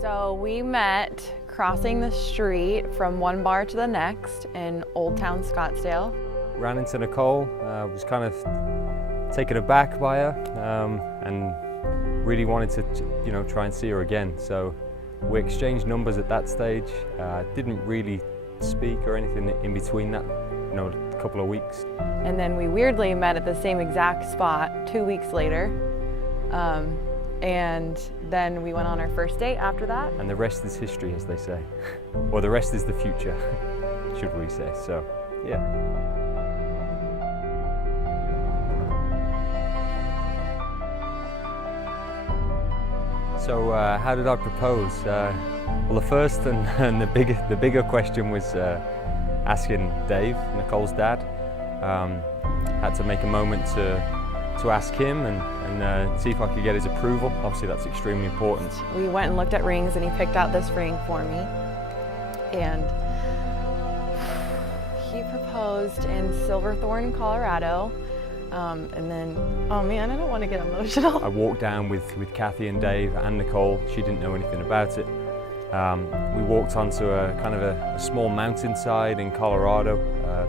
So we met crossing the street from one bar to the next in Old Town Scottsdale. Ran into Nicole, was kind of taken aback by her and really wanted to try and see her again. So we exchanged numbers at that stage. Didn't really speak or anything in between that, a couple of weeks. And then we weirdly met at the same exact spot 2 weeks later. And then we went on our first date after that. And the rest is history, as they say. Or the rest is the future, should we say. So, yeah. So how did I propose? Well, the first and the bigger question was asking Dave, Nicole's dad. Had to make a moment to ask him and see if I could get his approval. Obviously that's extremely important. We went and looked at rings and he picked out this ring for me. And he proposed in Silverthorne, Colorado. And then, oh man, I don't want to get emotional. I walked down with Kathy and Dave and Nicole. She didn't know anything about it. We walked onto a kind of a small mountainside in Colorado,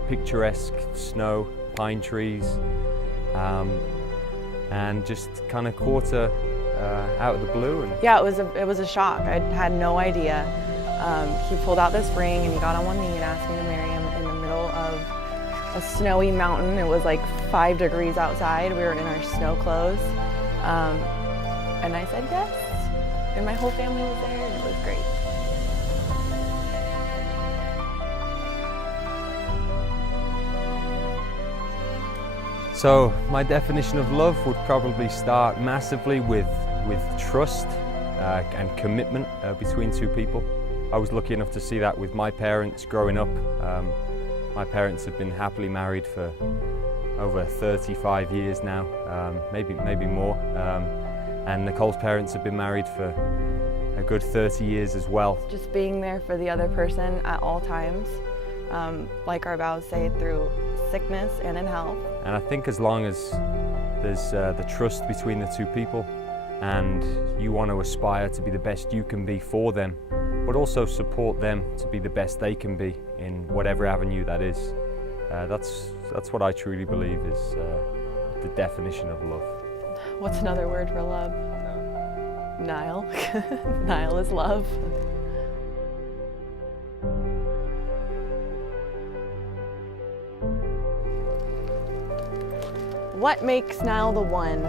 picturesque snow, pine trees, and just kind of caught her out of the blue. And yeah, it was a shock. I had no idea. He pulled out this ring and he got on one knee and asked me to marry him in the middle of a snowy mountain. It was like 5 degrees outside. We were in our snow clothes. And I said yes. And my whole family was there and it was great. So my definition of love would probably start massively with trust and commitment between two people. I was lucky enough to see that with my parents growing up. My parents have been happily married for over 35 years now, maybe more. And Nicole's parents have been married for a good 30 years as well. Just being there for the other person at all times, like our vows say, through sickness and in health. And I think as long as there's the trust between the two people and you want to aspire to be the best you can be for them, but also support them to be the best they can be in whatever avenue that is. That's what I truly believe is the definition of love. What's another word for love? Niall. Niall is love. What makes Niall the one?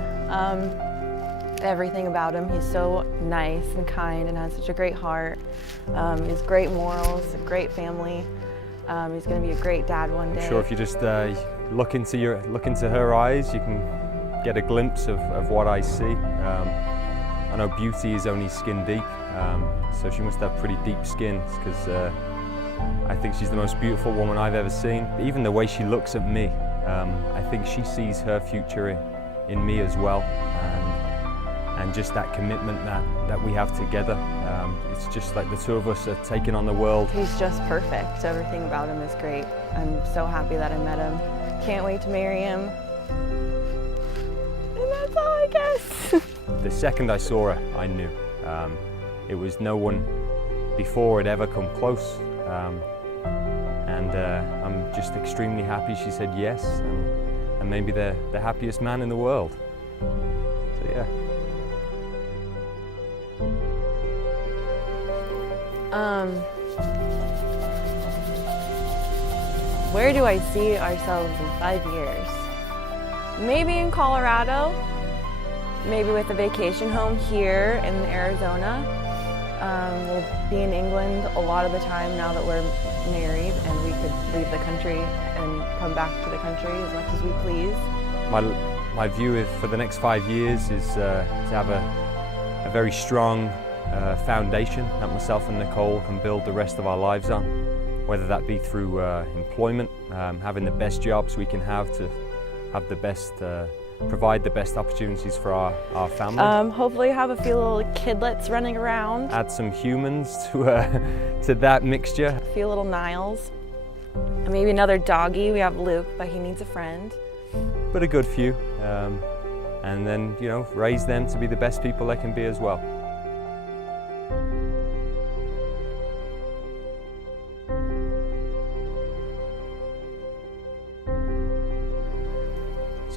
Everything about him. He's so nice and kind and has such a great heart. He has great morals, a great family. He's going to be a great dad one day. I'm sure if you just look into her eyes, you can get a glimpse of what I see. I know beauty is only skin deep, so she must have pretty deep skin, because I think she's the most beautiful woman I've ever seen. Even the way she looks at me, I think she sees her future in me as well, and just that commitment that we have together. It's just like the two of us are taking on the world. He's just perfect. Everything about him is great. I'm so happy that I met him. Can't wait to marry him. And that's all, I guess. The second I saw her, I knew. It was no one before had ever come close. And I'm just extremely happy she said yes, and maybe the happiest man in the world. So yeah. Where do I see ourselves in 5 years? Maybe in Colorado, maybe with a vacation home here in Arizona. We'll be in England a lot of the time now that we're married, and we could leave the country and come back to the country as much as we please. My view for the next 5 years is to have a very strong foundation that myself and Nicole can build the rest of our lives on, whether that be through employment, having the best jobs we can have to have the best, provide the best opportunities for our family. Hopefully have a few little kidlets running around. Add some humans to that mixture. A few little Niles. And maybe another doggy. We have Luke, but he needs a friend. But a good few. And then, raise them to be the best people they can be as well.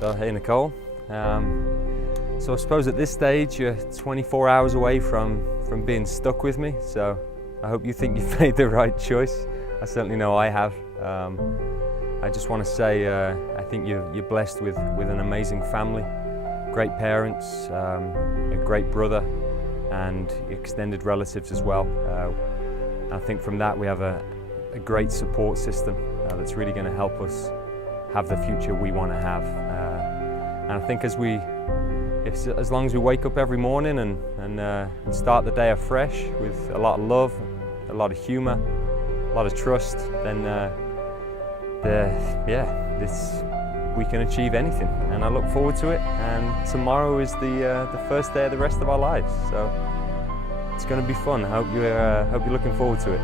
So hey Nicole, so I suppose at this stage you're 24 hours away from being stuck with me, so I hope you think you've made the right choice. I certainly know I have. I just want to say I think you're blessed with an amazing family, great parents, a great brother and extended relatives as well. I think from that we have a great support system that's really going to help us have the future we want to have. And I think as long as we wake up every morning and start the day afresh with a lot of love, a lot of humour, a lot of trust, then we can achieve anything. And I look forward to it. And tomorrow is the first day of the rest of our lives, so it's going to be fun. I hope you're looking forward to it.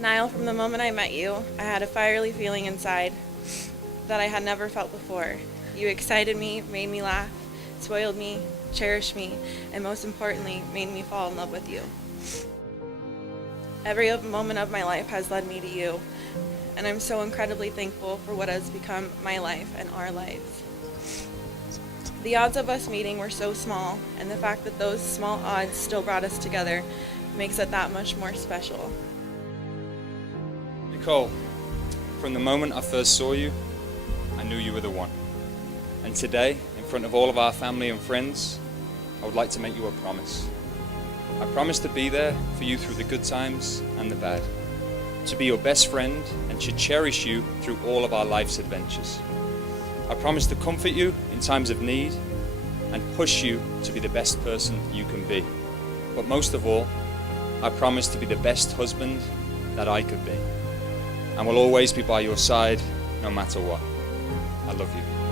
Niall, from the moment I met you, I had a fiery feeling inside that I had never felt before. You excited me, made me laugh, spoiled me, cherished me, and most importantly, made me fall in love with you. Every moment of my life has led me to you, and I'm so incredibly thankful for what has become my life and our lives. The odds of us meeting were so small, and the fact that those small odds still brought us together makes it that much more special. Nicole, from the moment I first saw you, I knew you were the one. And today, in front of all of our family and friends, I would like to make you a promise. I promise to be there for you through the good times and the bad, to be your best friend and to cherish you through all of our life's adventures. I promise to comfort you in times of need and push you to be the best person you can be. But most of all, I promise to be the best husband that I could be, and will always be by your side no matter what. I love you.